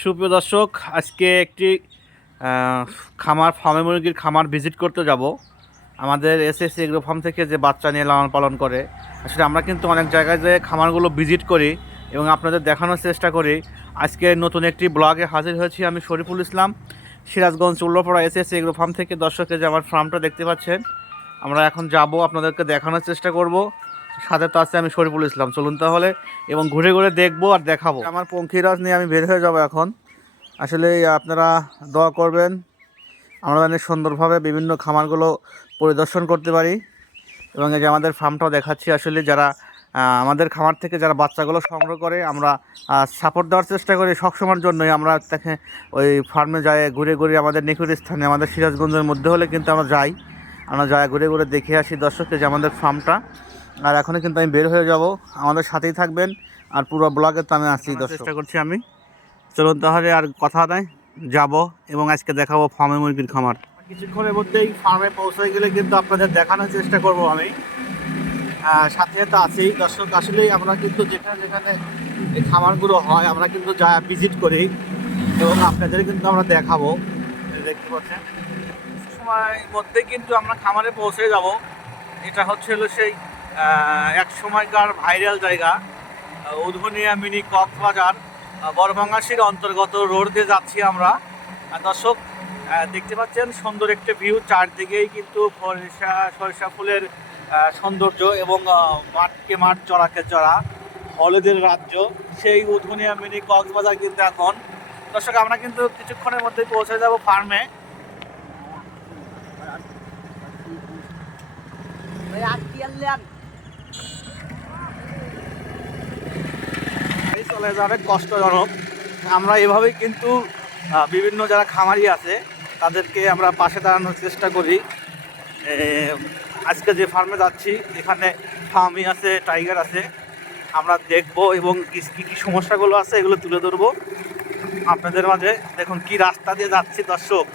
সুপ্রিয় দর্শক, আজকে একটি খামার, ফার্মে মুরগির খামার ভিজিট করতে যাব। আমাদের এসএসসি এগ্রো ফার্ম থেকে যে বাচ্চা নিয়ে লালন পালন করে, আসলে আমরা কিন্তু অনেক জায়গায় যে খামারগুলো ভিজিট করি এবং আপনাদের দেখানোর চেষ্টা করি। আজকে নতুন একটি ব্লগে হাজির হয়েছি আমি Shariful Islam, Sirajganj Ullapara SSC agro farm থেকে। দর্শকের যে আমার ফার্মটা দেখতে পাচ্ছেন, আমরা এখন যাব, আপনাদেরকে দেখানোর চেষ্টা করব। সাথে তো আছে আমি শরীফুল ইসলাম। চলুন তাহলে এবং ঘুরে ঘুরে দেখব আর দেখাবো। আমার পঙ্খিরাজ নিয়ে আমি বের হয়ে যাব এখন। আসলে আপনারা দোয়া করবেন, আমরা জানি সুন্দরভাবে বিভিন্ন খামারগুলো পরিদর্শন করতে পারি। এবং এই যে আমাদের ফার্মটাও দেখাচ্ছি, আসলে যারা আমাদের খামার থেকে যারা বাচ্চাগুলো সংগ্রহ করে, আমরা সাপোর্ট দেওয়ার চেষ্টা করি সবসময়ের জন্যই। আমরা তাকে ওই ফার্মে যাই, ঘুরে ঘুরে আমাদের নিখুঁত স্থানে, আমাদের সিরাজগঞ্জের মধ্যে হলে কিন্তু আমরা যাই। আমরা যাই, ঘুরে ঘুরে দেখে আসি দর্শককে যে আমাদের ফার্মটা আর এখনই কিন্তু আমি বের হয়ে যাব। আমাদের সাথেই থাকবেন। আর পুরো ব্লগে তো আমি আসছি চেষ্টা করছি আমি। চলুন তাহলে আর কথা নাই। যাব এবং আজকে দেখাবো ফার্মে মুরগির খামার। কিছুক্ষণের মধ্যেই ফার্মে পৌঁছে গেলে কিন্তু আপনাদের দেখানোর চেষ্টা করব আমি। সাথে তো আছেই। দর্শক আসলেই আমরা কিন্তু যেখানে যেখানে এই খামারগুলো হয় আমরা কিন্তু যা ভিজিট করি এবং আপনাদের কিন্তু আমরা দেখাবো। দেখতে পাচ্ছেন? সময়ের মধ্যে কিন্তু আমরা খামারে পৌঁছে যাব। এটা হচ্ছে হলো সেই এক সময়কার ভাইরাল জায়গা উধুনিয়া মিনি কক্সবাজার আহ, অন্তর্গত রোড দিয়ে যাচ্ছি আমরা। দর্শক দেখতে পাচ্ছেন সুন্দর একটা ভিউ চারদিকেই কিন্তু সরিষা সরিষা ফুলের সৌন্দর্য এবং মাঠকে মাঠ চড়াকে চড়া হলুদের রাজ্য। সেই উধুনিয়া মিনি কক্সবাজার কিন্তু এখন। দর্শক আমরা কিন্তু কিছুক্ষণের মধ্যে পৌঁছে যাব ফার্মে চলে যাবে কষ্টজনক। আমরা এভাবেই কিন্তু বিভিন্ন যারা খামারি আছে, তাদেরকে আমরা পাশে দাঁড়ানোর চেষ্টা করি। আজকে যে ফার্মে যাচ্ছি, এখানে ফার্মি আছে, টাইগার আছে। আমরা দেখব এবং কী কী সমস্যাগুলো আছে, এগুলো তুলে ধরবো। আপনাদের মাঝে দেখুন কি রাস্তা দিয়ে যাচ্ছি, দর্শক।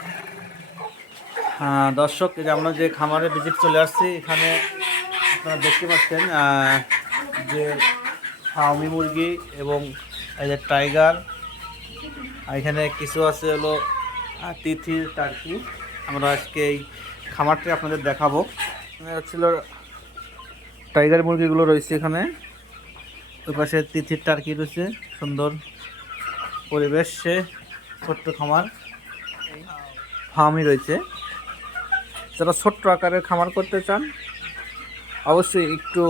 দর্শক যে আমরা যে খামারে ভিজিট চলে আসছি, এখানে আপনারা দেখতে পাচ্ছেন যে ফার্মি মুরগি এবং এই যে টাইগার এখানে কিছু আছে হলো তিথির টার্কি। আমরা আজকে এই খামারটা আপনাদের দেখাবো। হচ্ছিল টাইগার মুরগিগুলো রয়েছে এখানে। ওই পাশে তিথির টার্কি রয়েছে, সুন্দর পরিবেশ ছোট্ট খামার। ফার্মই রয়েছে। যারা ছোট্ট আকারের খামার করতে চান, অবশ্যই একটু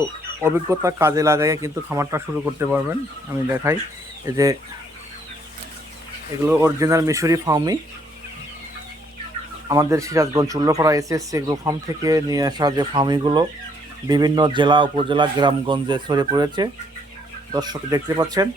অভিজ্ঞতা কাজে লাগাইয়া কিন্তু খামারটা শুরু করতে পারবেন। আমি দেখাই, এই যে এগুলো অরিজিনাল মিশরি ফার্মই। আমাদের সিরাজগঞ্জ চুল্লপাড়া এসএসসি এগ্রো ফার্ম থেকে নিয়ে আসা যে ফার্মিগুলো বিভিন্ন জেলা, উপজেলা, গ্রামগঞ্জে ছড়িয়ে পড়েছে। দর্শক দেখতে পাচ্ছেন